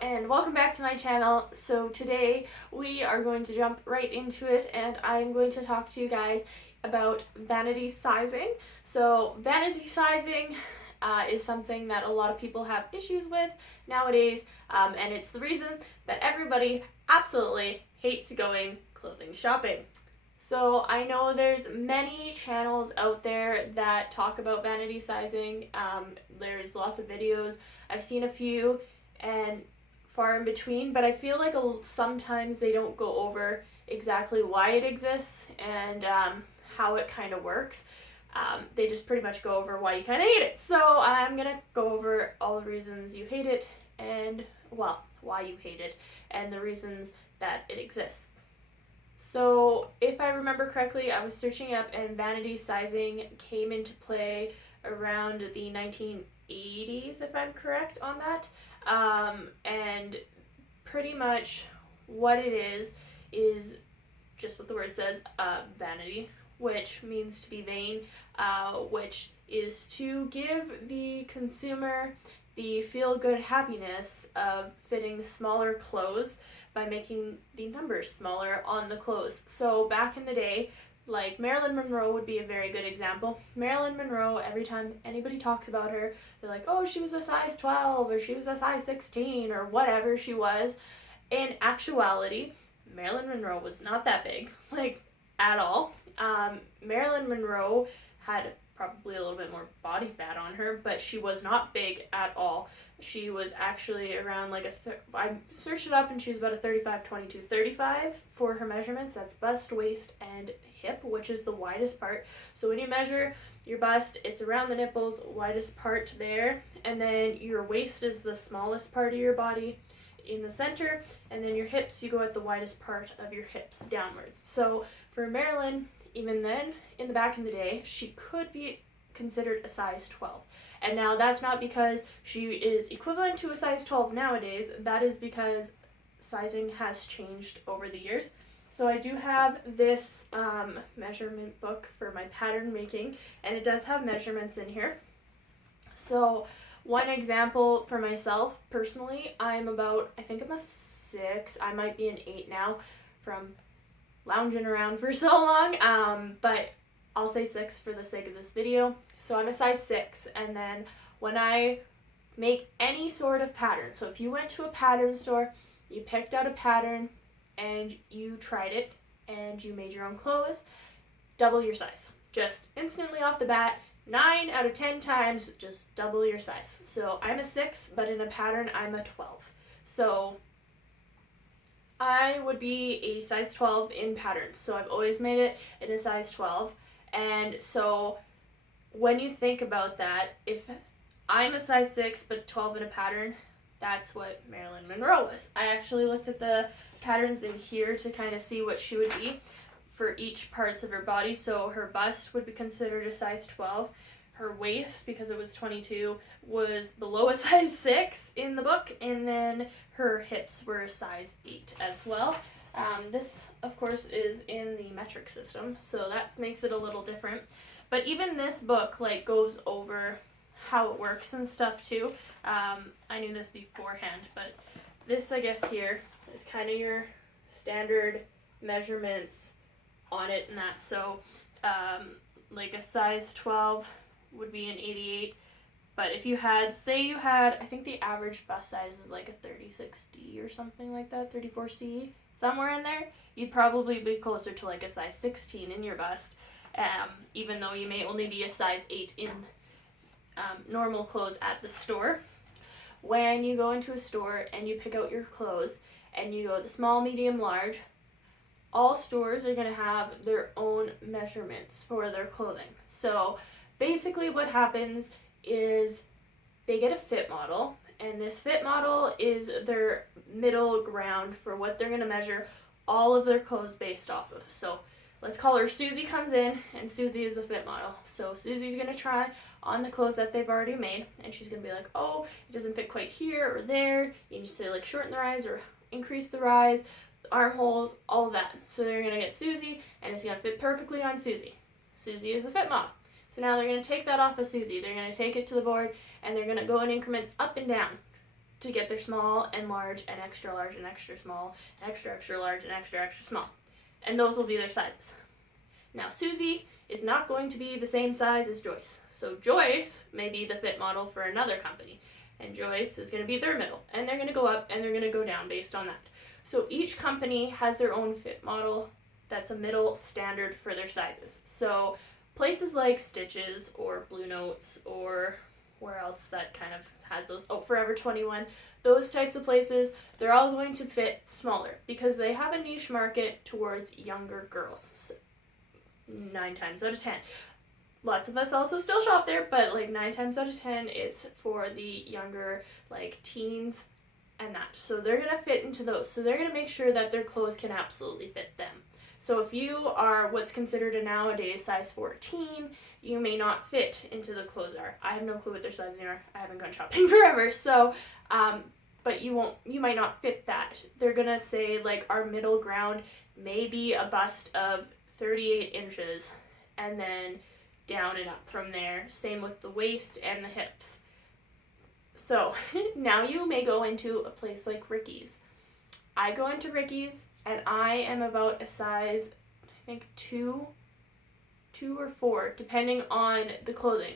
and welcome back to my channel. So today we are going to jump right into it, and I'm going to talk to you guys about vanity sizing. So vanity sizing is something that a lot of people have issues with nowadays, and it's the reason that everybody absolutely hates going clothing shopping. So I know there's many channels out there that talk about vanity sizing. There's lots of videos. I've seen a few and far in between, but I feel like sometimes they don't go over exactly why it exists and how it kind of works. They just pretty much go over why you kind of hate it. So I'm going to go over all the reasons you hate it and, well, why you hate it and the reasons that it exists. So if I remember correctly, I was searching up and vanity sizing came into play around the 1980s, if I'm correct on that. And pretty much what it is just what the word says, vanity, which means to be vain, which is to give the consumer the feel-good happiness of fitting smaller clothes by making the numbers smaller on the clothes. So back in the day, like Marilyn Monroe would be a very good example. Marilyn Monroe, every time anybody talks about her, they're like, oh, she was a size 12 or she was a size 16 or whatever she was. In actuality, Marilyn Monroe was not that big, like at all. Marilyn Monroe had probably a little bit more body fat on her, but she was not big at all. She was actually around like I searched it up and she was about a 35, 22, 35 for her measurements. That's bust, waist, and hip, which is the widest part. So when you measure your bust, it's around the nipples, widest part there, and then your waist is the smallest part of your body in the center, and then your hips, you go at the widest part of your hips downwards. So for Marilyn, even then, in the back in the day, she could be considered a size 12. And now that's not because she is equivalent to a size 12 nowadays. That is because sizing has changed over the years. So I do have this measurement book for my pattern making, and it does have measurements in here. So one example for myself personally, I think I'm a 6. I might be an 8 now from lounging around for so long, but I'll say 6 for the sake of this video. So I'm a size 6, and then when I make any sort of pattern, so if you went to a pattern store, you picked out a pattern and you tried it and you made your own clothes, double your size. Just instantly off the bat, 9 out of 10 times, just double your size. So I'm a 6, but in a pattern, I'm a 12. So I would be a size 12 in patterns. So I've always made it in a size 12. And so when you think about that, if I'm a size 6 but 12 in a pattern, that's what Marilyn Monroe was. I actually looked at the patterns in here to kind of see what she would be for each parts of her body. So her bust would be considered a size 12. Her waist, because it was 22, was below a size 6 in the book, and then her hips were a size 8 as well. This, of course, is in the metric system, so that makes it a little different. But even this book, goes over how it works and stuff, too. I knew this beforehand, but this, I guess, here is kind of your standard measurements on it and that. So, a size 12 would be an 88. But if you had, I think the average bust size is like a 36D or something like that, 34C. Somewhere in there, you'd probably be closer to like a size 16 in your bust, even though you may only be a size 8 in normal clothes at the store. When you go into a store and you pick out your clothes and you go the small, medium, large, all stores are going to have their own measurements for their clothing. So basically what happens is they get a fit model, and this fit model is their middle ground for what they're going to measure all of their clothes based off of. So let's call her Susie comes in, and Susie is the fit model. So Susie's going to try on the clothes that they've already made, and she's going to be like, oh, it doesn't fit quite here or there. You need to shorten the rise or increase the rise, the armholes, all of that. So they're going to get Susie, and it's going to fit perfectly on Susie. Susie is the fit model. So now they're going to take that off of Susie. They're going to take it to the board, and they're going to go in increments up and down. to get their small and large and extra large and extra small and extra extra large and extra extra small. And those will be their sizes. Now Susie is not going to be the same size as Joyce. So Joyce may be the fit model for another company, and Joyce is going to be their middle, and they're going to go up and they're going to go down based on that. So each company has their own fit model that's a middle standard for their sizes. So places like Stitches or Blue Notes, or where else that kind of has those, Forever 21, those types of places, they're all going to fit smaller because they have a niche market towards younger girls. 9 times out of 10. Lots of us also still shop there, but like 9 times out of 10 it's for the younger, like teens and that. So they're going to fit into those. So they're going to make sure that their clothes can absolutely fit them. So if you are what's considered a nowadays size 14, you may not fit into the clothes are. I have no clue what their sizing are. I haven't gone shopping forever. So, but you might not fit that. They're going to say like our middle ground may be a bust of 38 inches and then down and up from there. Same with the waist and the hips. So now you may go into a place like Ricky's. I go into Ricky's and I am about a size, I think 2 or 4, depending on the clothing.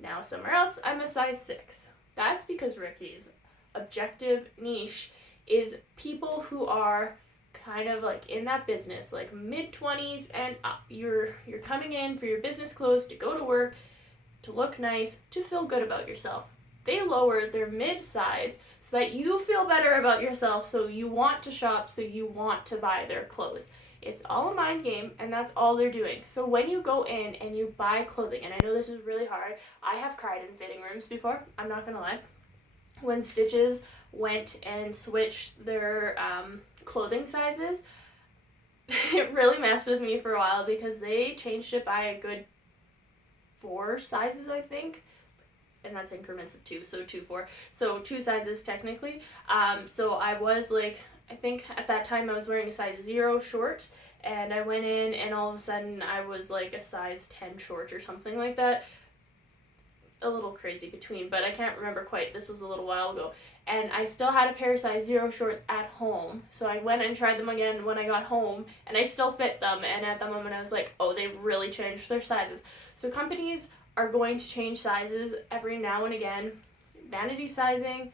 Now somewhere else I'm a size 6. That's because Ricky's objective niche is people who are kind of like in that business, like mid-20s and up. You're coming in for your business clothes to go to work, to look nice, to feel good about yourself. They lowered their mid-size so that you feel better about yourself, so you want to shop, so you want to buy their clothes. It's all a mind game, and that's all they're doing. So when you go in and you buy clothing, and I know this is really hard, I have cried in fitting rooms before, I'm not gonna lie. When Stitches went and switched their clothing sizes, it really messed with me for a while because they changed it by a good 4 sizes, I think. And that's increments of 2, so 2, 4. So 2 sizes technically. So I was like, I think at that time I was wearing a size 0 short, and I went in and all of a sudden I was like a size 10 short or something like that. A little crazy between, but I can't remember quite. This was a little while ago. And I still had a pair of size 0 shorts at home. So I went and tried them again when I got home, and I still fit them. And at the moment I was like, oh, they really changed their sizes. So companies are going to change sizes every now and again. Vanity sizing,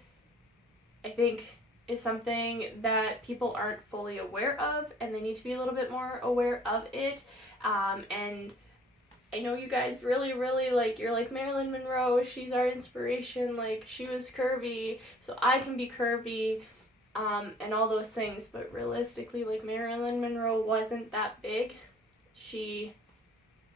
I think, is something that people aren't fully aware of, and they need to be a little bit more aware of it. And I know you guys really, really, like, you're like Marilyn Monroe, she's our inspiration, like, she was curvy, so I can be curvy, and all those things, but realistically, like, Marilyn Monroe wasn't that big. She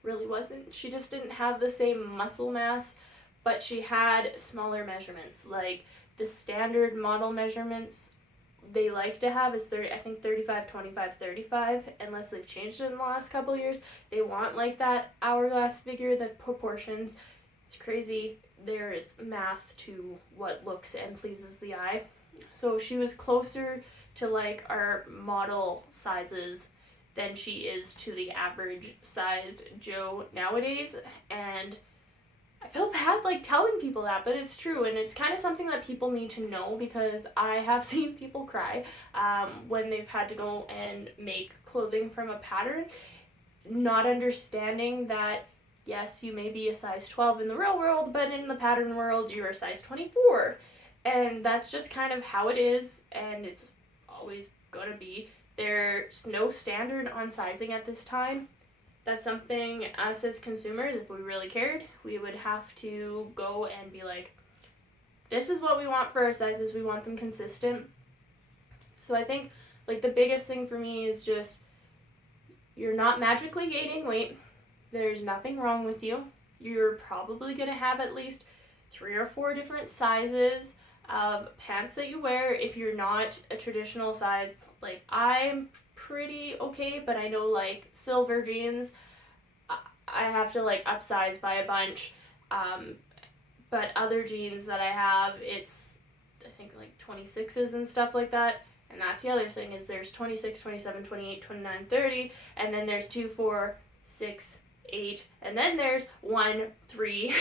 really wasn't. She just didn't have the same muscle mass, but she had smaller measurements. Like, the standard model measurements they like to have is 35, 25, 35, unless they've changed it in the last couple of years. They want like that hourglass figure, the proportions. It's crazy. There is math to what looks and pleases the eye. So she was closer to like our model sizes than she is to the average sized Joe nowadays, and I feel bad like telling people that, but it's true, and it's kind of something that people need to know because I have seen people cry when they've had to go and make clothing from a pattern, not understanding that yes, you may be a size 12 in the real world, but in the pattern world you're a size 24, and that's just kind of how it is, and it's always going to be. There's no standard on sizing at this time. That's something us as consumers, if we really cared, we would have to go and be like, this is what we want for our sizes, we want them consistent. So I think like the biggest thing for me is just, you're not magically gaining weight, there's nothing wrong with you, you're probably going to have at least 3 or 4 different sizes of pants that you wear if you're not a traditional size. Like, I'm pretty okay, but I know like silver jeans I have to like upsize by a bunch, but other jeans that I have, it's I think like 26s and stuff like that. And that's the other thing, is there's 26, 27, 28, 29, 30, and then there's 2, 4, 6, 8, and then there's 1, 3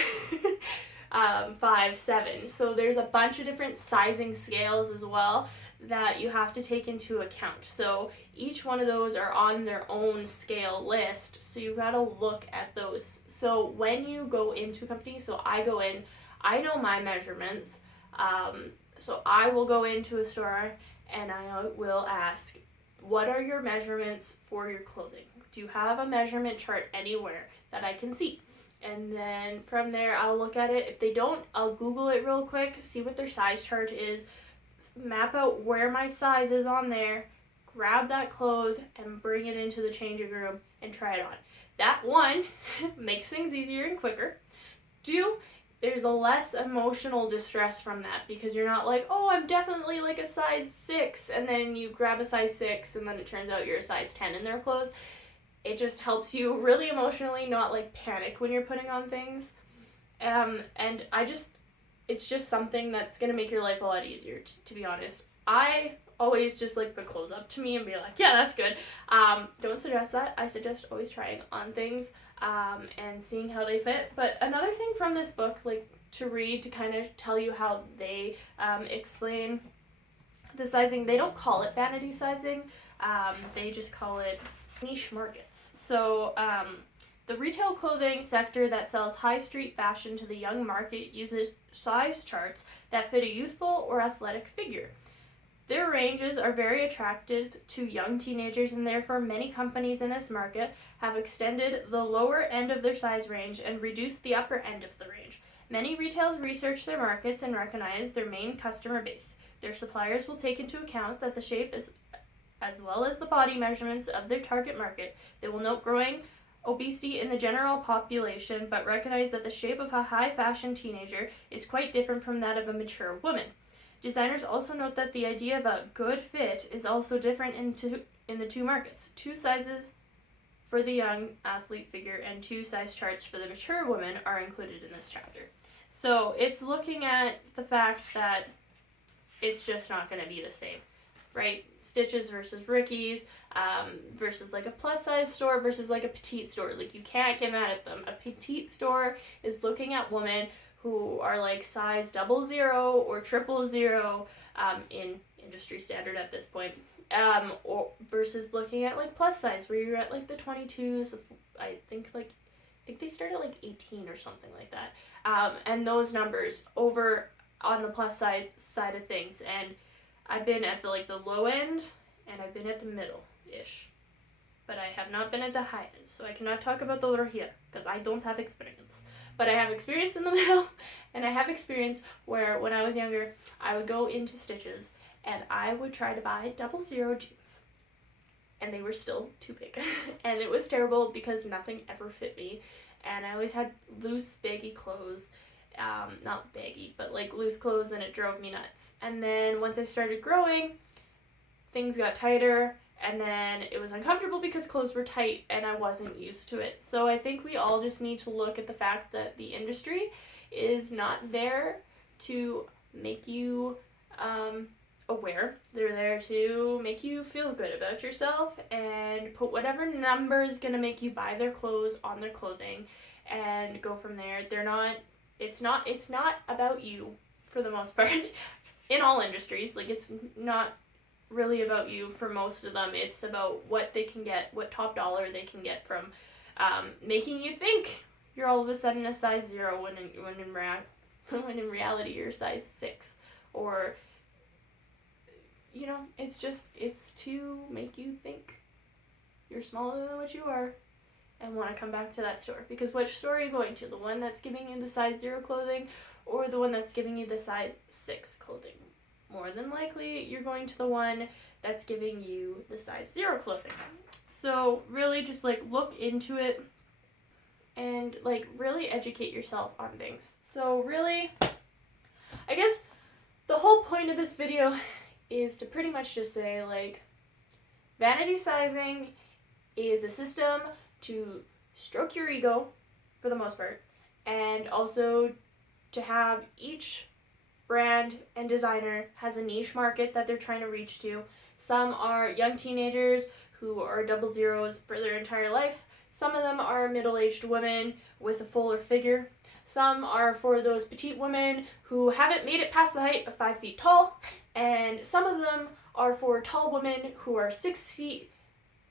5, 7. So there's a bunch of different sizing scales as well that you have to take into account. So each one of those are on their own scale list, so you gotta look at those. So when you go into a company, so I go in, I know my measurements, so I will go into a store and I will ask, what are your measurements for your clothing? Do you have a measurement chart anywhere that I can see? And then from there, I'll look at it. If they don't, I'll Google it real quick, see what their size chart is, map out where my size is on there, grab that clothes and bring it into the changing room and try it on. That, one, makes things easier and quicker. Two, there's a less emotional distress from that, because you're not like, oh, I'm definitely like a size 6, and then you grab a size 6 and then it turns out you're a size 10 in their clothes. It just helps you really emotionally not like panic when you're putting on things. And it's just something that's going to make your life a lot easier, to be honest. I always just like put clothes up to me and be like, yeah, that's good. Don't suggest that. I suggest always trying on things and seeing how they fit. But another thing from this book, like to read, to kind of tell you how they explain the sizing, they don't call it vanity sizing. They just call it niche markets. So the retail clothing sector that sells high street fashion to the young market uses size charts that fit a youthful or athletic figure. Their ranges are very attractive to young teenagers, and therefore many companies in this market have extended the lower end of their size range and reduced the upper end of the range. Many retailers research their markets and recognize their main customer base. Their suppliers will take into account that the shape is as well as the body measurements of their target market. They will note growing obesity in the general population, but recognize that the shape of a high fashion teenager is quite different from that of a mature woman. Designers also note that the idea of a good fit is also different in the two markets. 2 sizes for the young athlete figure and 2 size charts for the mature woman are included in this chapter. So it's looking at the fact that it's just not going to be the same, right? Stitches versus Ricky's, versus like a plus size store versus like a petite store. Like, you can't get mad at them. A petite store is looking at women who are like size 00 or 000 in industry standard at this point, or versus looking at like plus size where you're at like the 22s. I think they start at like 18 or something like that, and those numbers over on the plus side of things. And I've been at the low end, and I've been at the middle-ish, but I have not been at the high end, so I cannot talk about the lower here, because I don't have experience. But I have experience in the middle, and I have experience where when I was younger, I would go into Stitches, and I would try to buy 00 jeans, and they were still too big, and it was terrible because nothing ever fit me, and I always had loose, baggy clothes. Not baggy, but like loose clothes, and it drove me nuts. And then once I started growing, things got tighter, and then it was uncomfortable because clothes were tight and I wasn't used to it. So I think we all just need to look at the fact that the industry is not there to make you aware. They're there to make you feel good about yourself and put whatever number is going to make you buy their clothes on their clothing and go from there. It's not about you for the most part in all industries. Like, it's not really about you for most of them. It's about what they can get, what top dollar they can get from making you think you're all of a sudden a size 0 when in reality you're size 6. Or, it's to make you think you're smaller than what you are and want to come back to that store. Because which store are you going to? The one that's giving you the size 0 clothing, or the one that's giving you the size 6 clothing? More than likely, you're going to the one that's giving you the size 0 clothing. So really just look into it and really educate yourself on things. So really, I guess the whole point of this video is to pretty much just say vanity sizing is a system to stroke your ego for the most part, and also to have each brand and designer has a niche market that they're trying to reach to. Some are young teenagers who are 00s for their entire life. Some of them are middle-aged women with a fuller figure. Some are for those petite women who haven't made it past the height of 5 feet tall, and some of them are for tall women who are 6 feet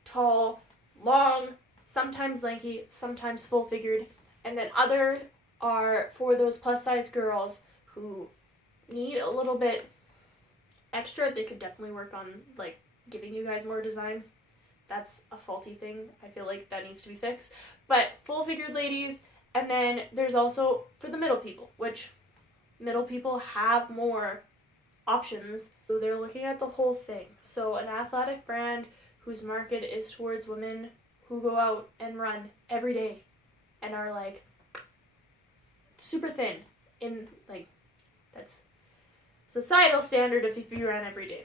tall, long, sometimes lanky, sometimes full-figured, and then other are for those plus-size girls who need a little bit extra. They could definitely work on like giving you guys more designs. That's a faulty thing. I feel like that needs to be fixed. But full-figured ladies, and then there's also for the middle people, which middle people have more options. So they're looking at the whole thing. So an athletic brand whose market is towards women who go out and run every day and are like super thin in like, that's societal standard if you run every day.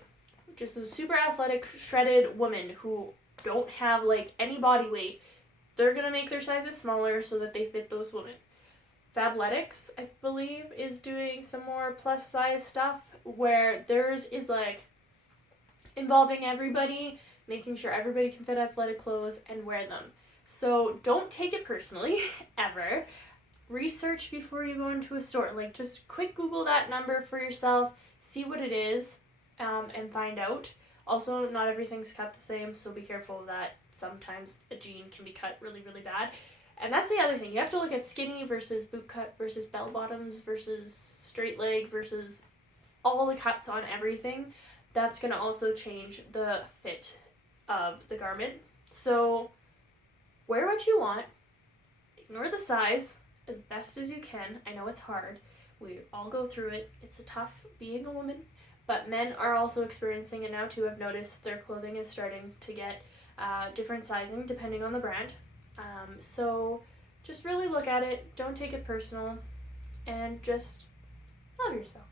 Just a super athletic shredded woman who don't have like any body weight, they're gonna make their sizes smaller so that they fit those women. Fabletics, I believe, is doing some more plus size stuff where theirs is like involving everybody, making sure everybody can fit athletic clothes and wear them. So don't take it personally, ever. Research before you go into a store. Like, just quick Google that number for yourself, see what it is, and find out. Also, not everything's cut the same, so be careful of that. Sometimes a jean can be cut really, really bad. And that's the other thing. You have to look at skinny versus boot cut versus bell bottoms versus straight leg versus all the cuts on everything. That's going to also change the fit of the garment. So wear what you want. Ignore the size as best as you can. I know it's hard. We all go through it. It's a tough being a woman. But men are also experiencing it now too. I've noticed their clothing is starting to get different sizing depending on the brand. So just really look at it. Don't take it personal. And just love yourself.